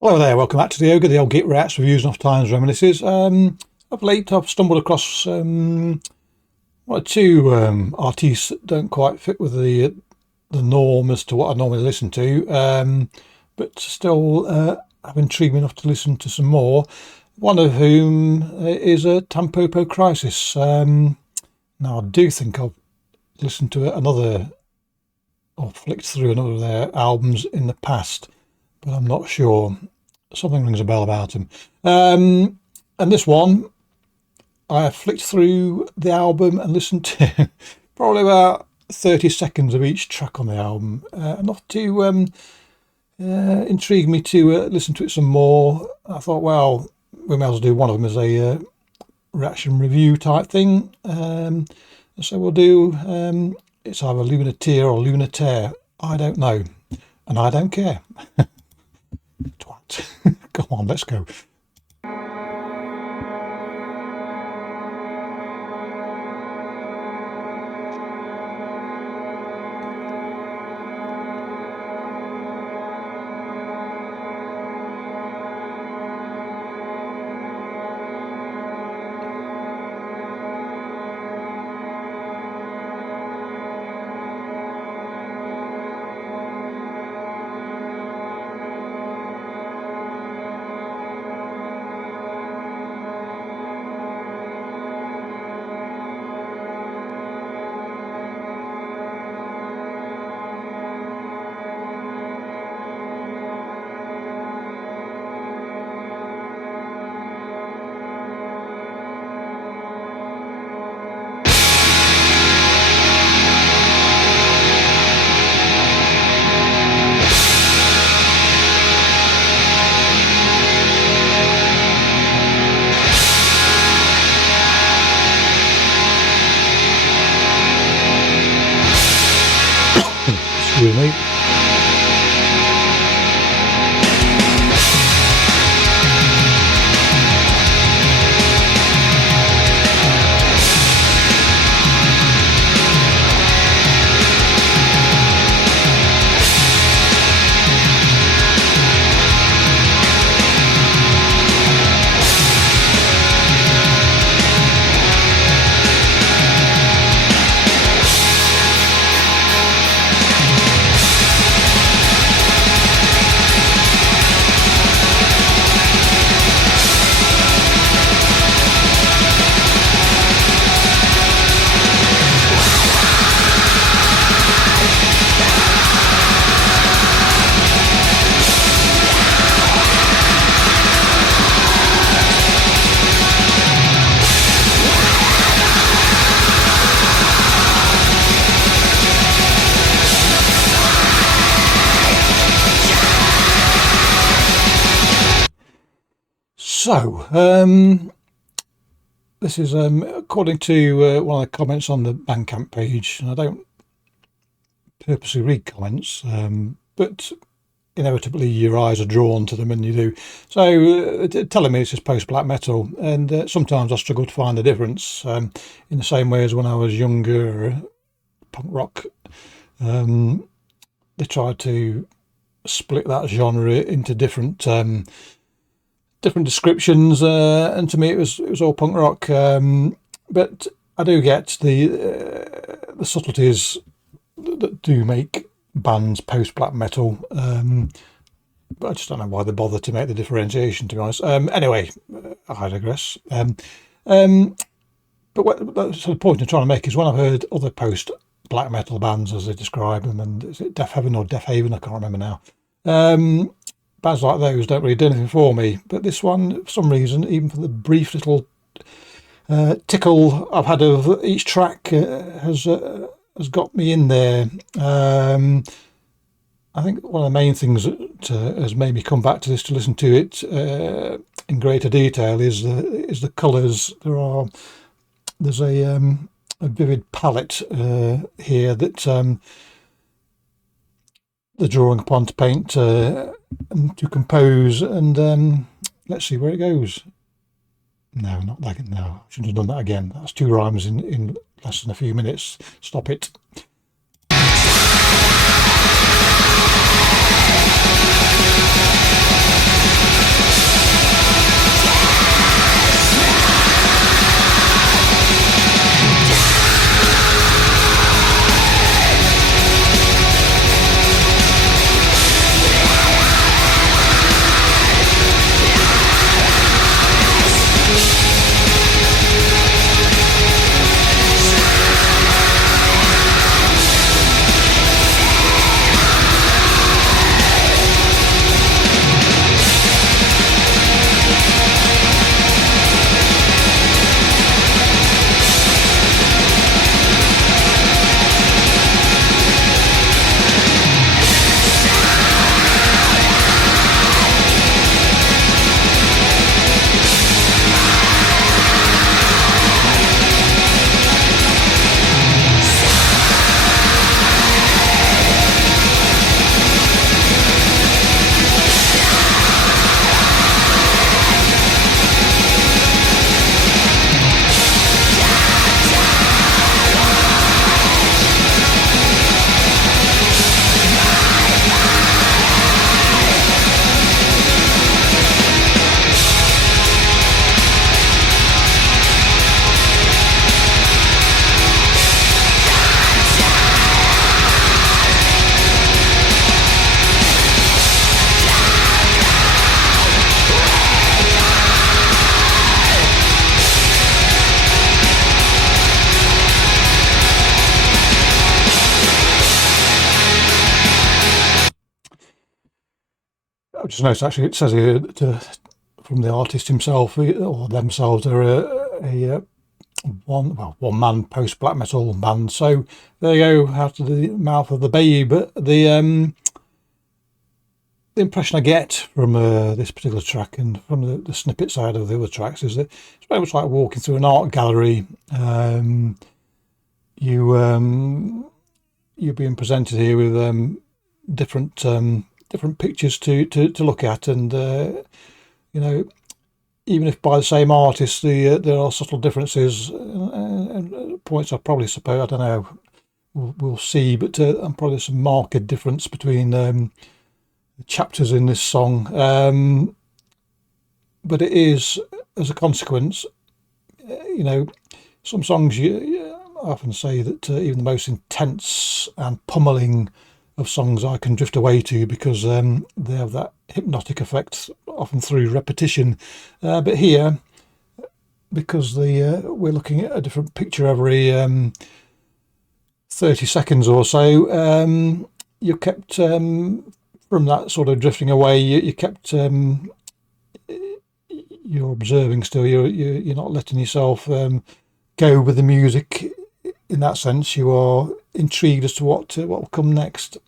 Hello there, welcome back to the Ogre, the old Git Rats reviews and off times reminiscences. Of late I've stumbled across one or two artists that don't quite fit with the norm as to what I normally listen to, but still have intrigued me enough to listen to some more. One of whom is Tanpopo Crisis. Now I do think I've listened to another or flicked through another of their albums in the past, but I'm not sure. Something rings a bell about him. And this one, I flicked through the album and listened to probably about 30 seconds of each track on the album, enough to intrigue me to listen to it some more. I thought, well, we may as well do one of them as a reaction review type thing. So we'll do, it's either Lunateer or Lunateer. I don't know. And I don't care. Twat. Come on, let's go. Excuse me. So, this is according to one of the comments on the Bandcamp page, and I don't purposely read comments, but inevitably your eyes are drawn to them and you do. So, telling me it's just post-black metal, and sometimes I struggle to find the difference, in the same way as when I was younger, punk rock, they tried to split that genre into different descriptions, and to me it was all punk rock. But I do get the subtleties that do make bands post-black metal, but I just don't know why they bother to make the differentiation, to be honest. Anyway, I digress. But so the point I'm trying to make is when I've heard other post-black metal bands, as they describe them, and is it Death Heaven or Death Haven? I can't remember now. Bands like those don't really do anything for me, but this one, for some reason, even for the brief little tickle I've had of each track, has got me in there. I think one of the main things that has made me come back to this to listen to it in greater detail is the colours. There's a vivid palette here that they're drawing upon to paint and to compose, and let's see where it goes. No, not like it. No, I shouldn't have done that again. That's 2 rhymes in less than a few minutes. Stop it. I've just noticed actually it says here that, from the artist himself or themselves, they're a one man post black metal band. So there you go, out of the mouth of the babe. But the impression I get from this particular track and from the snippet side of the other tracks is that it's very much like walking through an art gallery. You're being presented here with different pictures to look at, and even if by the same artist, there are subtle differences and points. I probably suppose, I don't know, we'll see, but probably some marked difference between the chapters in this song. But it is, as a consequence, some songs I often say that even the most intense and pummeling of songs I can drift away to, because they have that hypnotic effect, often through repetition. But here, because we're looking at a different picture every 30 seconds or so, you're kept from that sort of drifting away. You kept you're observing still. You're not letting yourself go with the music. In that sense, you are intrigued as to what will come next.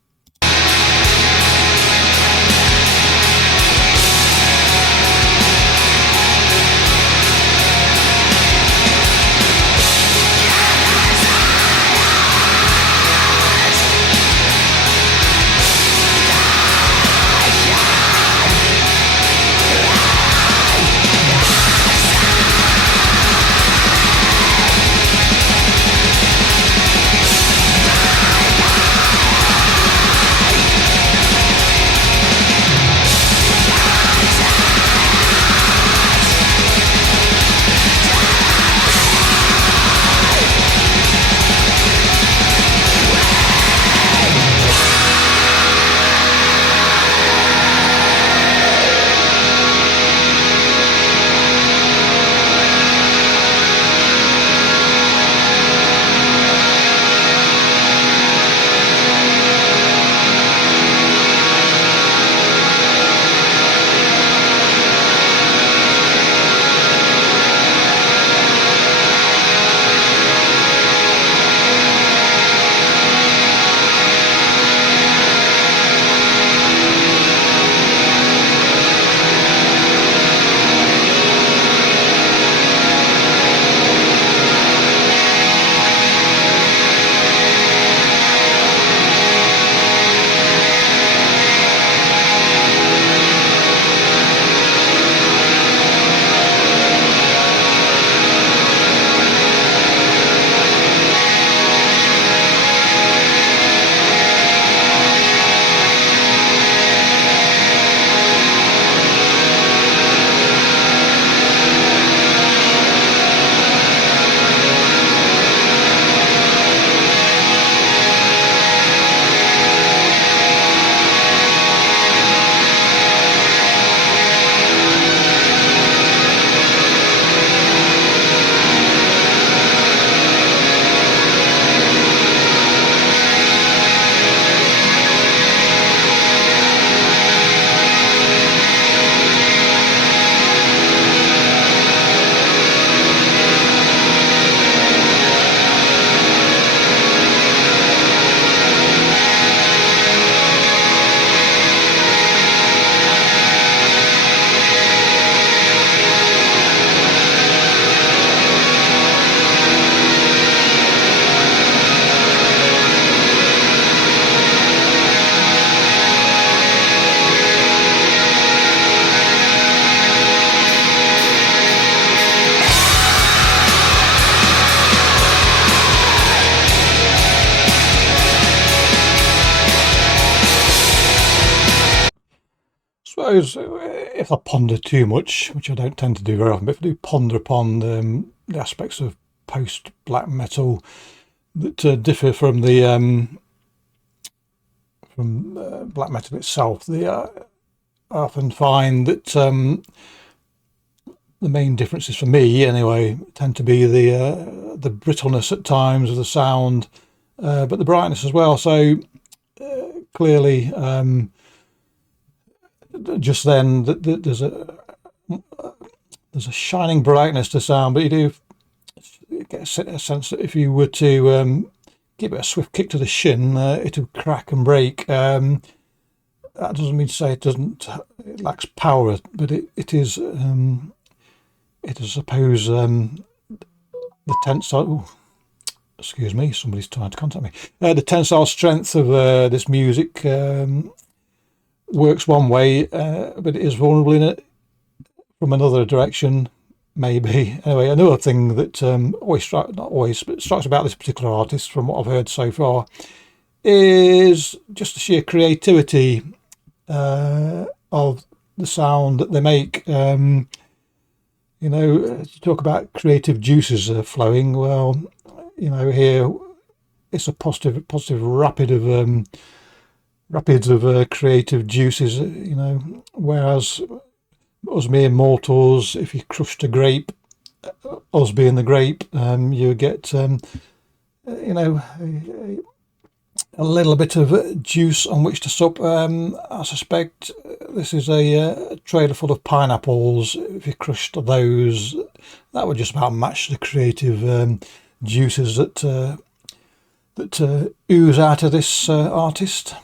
Suppose if I ponder too much, which I don't tend to do very often, but if I do ponder upon the aspects of post black metal that differ from the black metal itself, I often find that the main differences for me, anyway, tend to be the brittleness at times of the sound, but the brightness as well. So clearly, just then there's a shining brightness to sound, but you do get a sense that if you were to give it a swift kick to the shin, it would crack and break. That doesn't mean to say it lacks power, but it is I suppose the tensile. Excuse me, somebody's trying to contact me. The tensile strength of this music works one way, but it is vulnerable in it from another direction, maybe. Anyway, another thing that strikes about this particular artist, from what I've heard so far, is just the sheer creativity of the sound that they make. To talk about creative juices flowing, well, here it's a positive rapids of creative juices, whereas us mere mortals, if you crushed a grape, us being the grape, you get a little bit of juice on which to sup. I suspect this is a trailer full of pineapples. If you crushed those, that would just about match the creative juices that ooze out of this artist.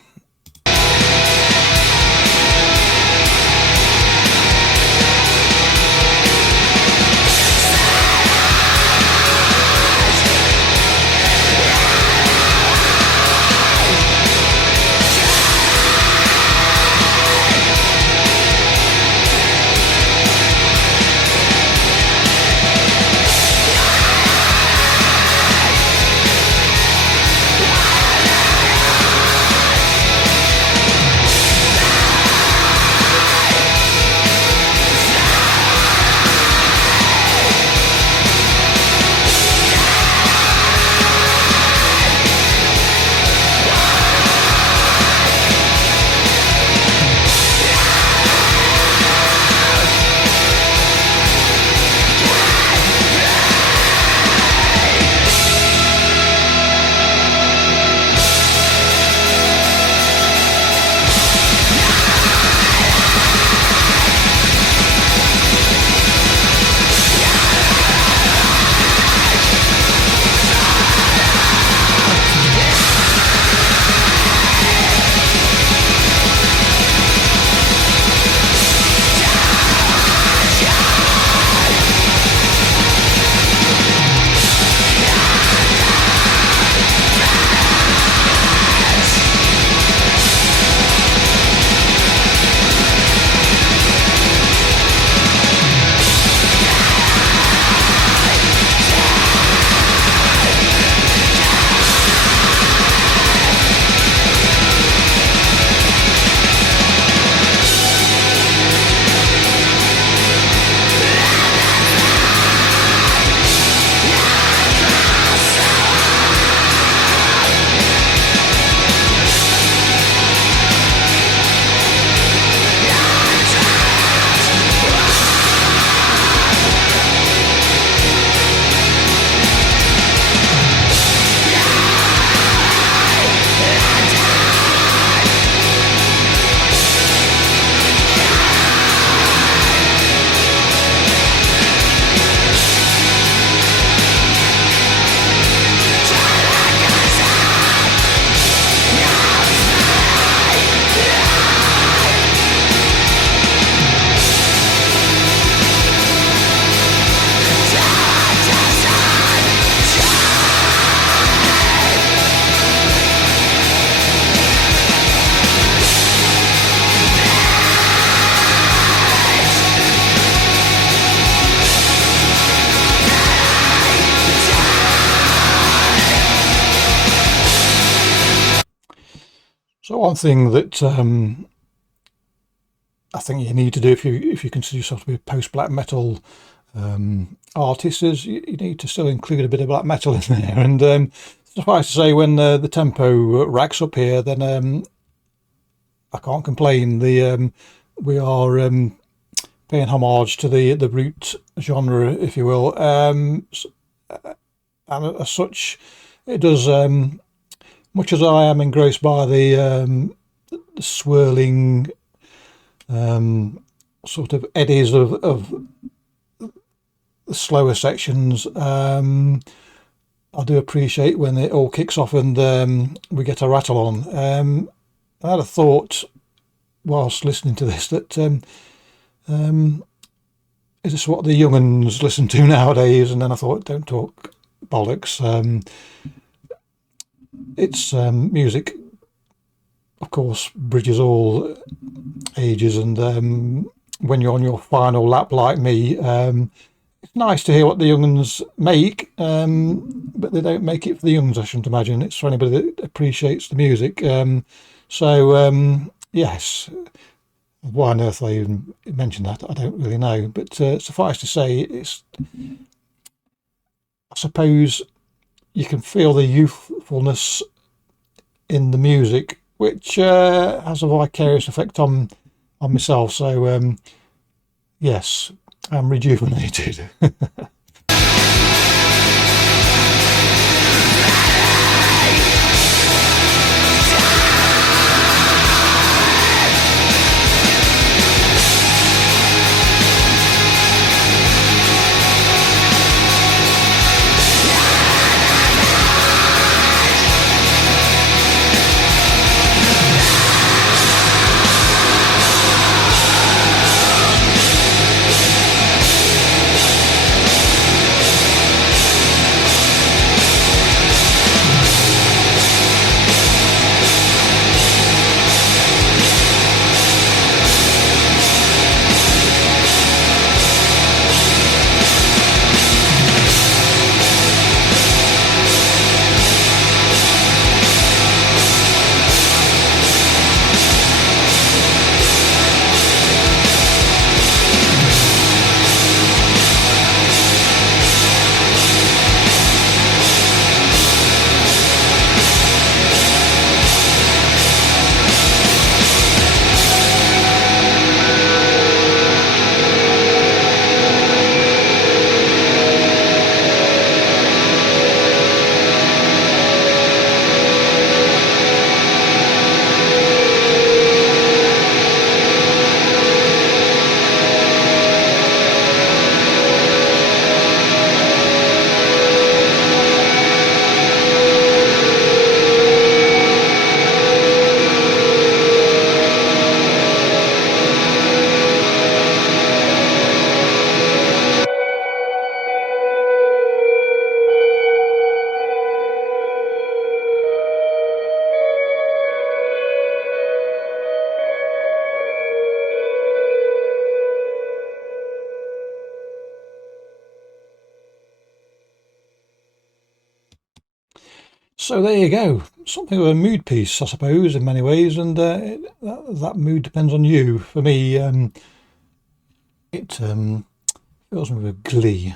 So one thing that I think you need to do if you consider yourself to be a post-black metal artist is you need to still include a bit of black metal in there. And suffice to say, when the tempo racks up here, then I can't complain. We are paying homage to the root genre, if you will, and as such, it does. Much as I am engrossed by the swirling sort of eddies of the slower sections. I do appreciate when it all kicks off and we get a rattle on. I had a thought whilst listening to this that is this what the young uns listen to nowadays? And then I thought, don't talk bollocks. It's music, of course, bridges all ages, and when you're on your final lap like me, it's nice to hear what the young uns make, but they don't make it for the young uns, I shouldn't imagine. It's for anybody that appreciates the music. Yes, why on earth I even mentioned that, I don't really know. But suffice to say, I suppose you can feel the youthfulness in the music, which has a vicarious effect on myself. So yes, I'm rejuvenated. So there you go, something of a mood piece, I suppose, in many ways, and that mood depends on you. For me, it fills me with glee,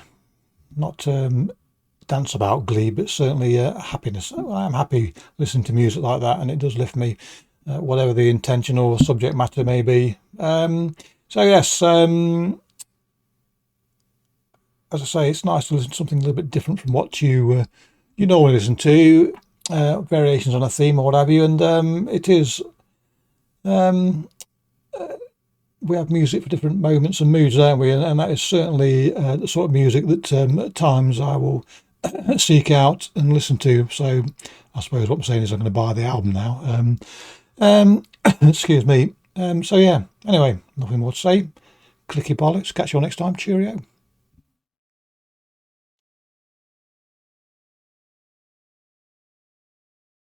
not dance about glee, but certainly happiness. I'm happy listening to music like that, and it does lift me, whatever the intention or subject matter may be. So yes, as I say, it's nice to listen to something a little bit different from what you normally listen to, variations on a theme or what have you, and it is. We have music for different moments and moods, don't we? And that is certainly the sort of music that at times I will seek out and listen to. So I suppose what I'm saying is I'm going to buy the album now. Excuse me. So yeah. Anyway, nothing more to say. Clicky bollocks. Catch you all next time. Cheerio.